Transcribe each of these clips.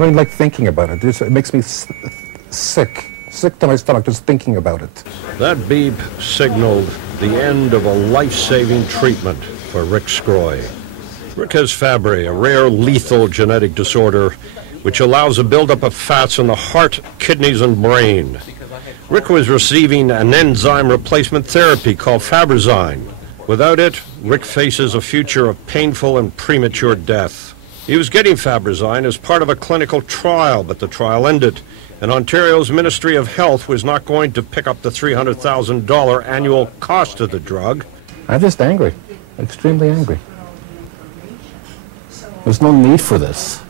I don't even like thinking about it. It makes me sick to my stomach just thinking about it. That beep signaled the end of a life-saving treatment for Rick Scroy. Rick has Fabry, a rare lethal genetic disorder which allows a buildup of fats in the heart, kidneys, and brain. Rick was receiving an enzyme replacement therapy called Fabrazyme. Without it, Rick faces a future of painful and premature death. He was getting Fabrazyme as part of a clinical trial, but the trial ended, and Ontario's Ministry of Health was not going to pick up the $300,000 annual cost of the drug. I'm just angry, extremely angry. There's no need for this.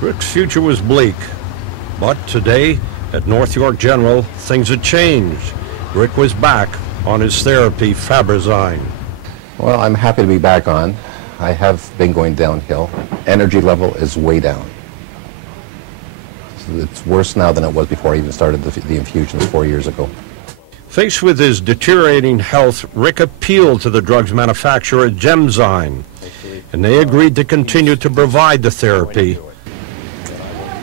Rick's future was bleak, but today at North York General, things had changed. Rick was back on his therapy, Fabrazyme. Well, I'm happy to be back on. I have been going downhill. Energy level is way down. It's worse now than it was before I even started the infusions 4 years ago. Faced with his deteriorating health, Rick appealed to the drug's manufacturer, Gemzyme, and they agreed to continue to provide the therapy.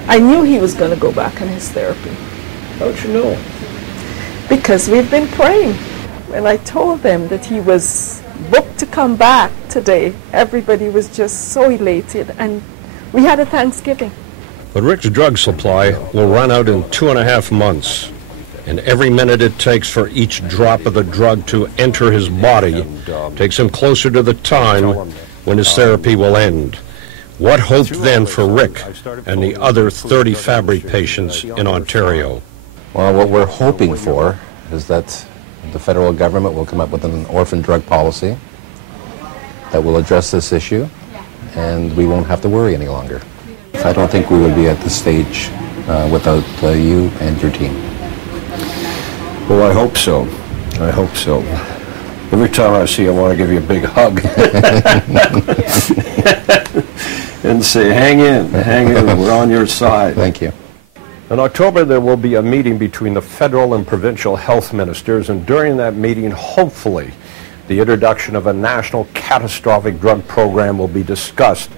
I knew he was going to go back on his therapy. How'd you know? Because we've been praying. When I told them that he was booked to come back today, everybody was just so elated, and we had a Thanksgiving. But Rick's drug supply will run out in 2.5 months, and every minute it takes for each drop of the drug to enter his body takes him closer to the time when his therapy will end. What hope then for Rick and the other 30 Fabry patients in Ontario? Well, what we're hoping for is that the federal government will come up with an orphan drug policy that will address this issue, and we won't have to worry any longer. I don't think we would be at this stage without you and your team. Well, I hope so. I hope so. Every time I see you, I want to give you a big hug. And say, hang in, we're on your side. Thank you. In October, there will be a meeting between the federal and provincial health ministers, and during that meeting, hopefully, the introduction of a national catastrophic drug program will be discussed.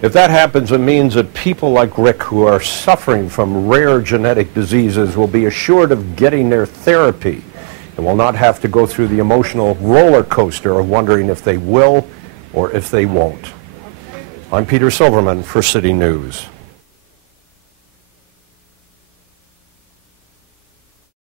If that happens, it means that people like Rick who are suffering from rare genetic diseases will be assured of getting their therapy and will not have to go through the emotional roller coaster of wondering if they will or if they won't. I'm Peter Silverman for City News.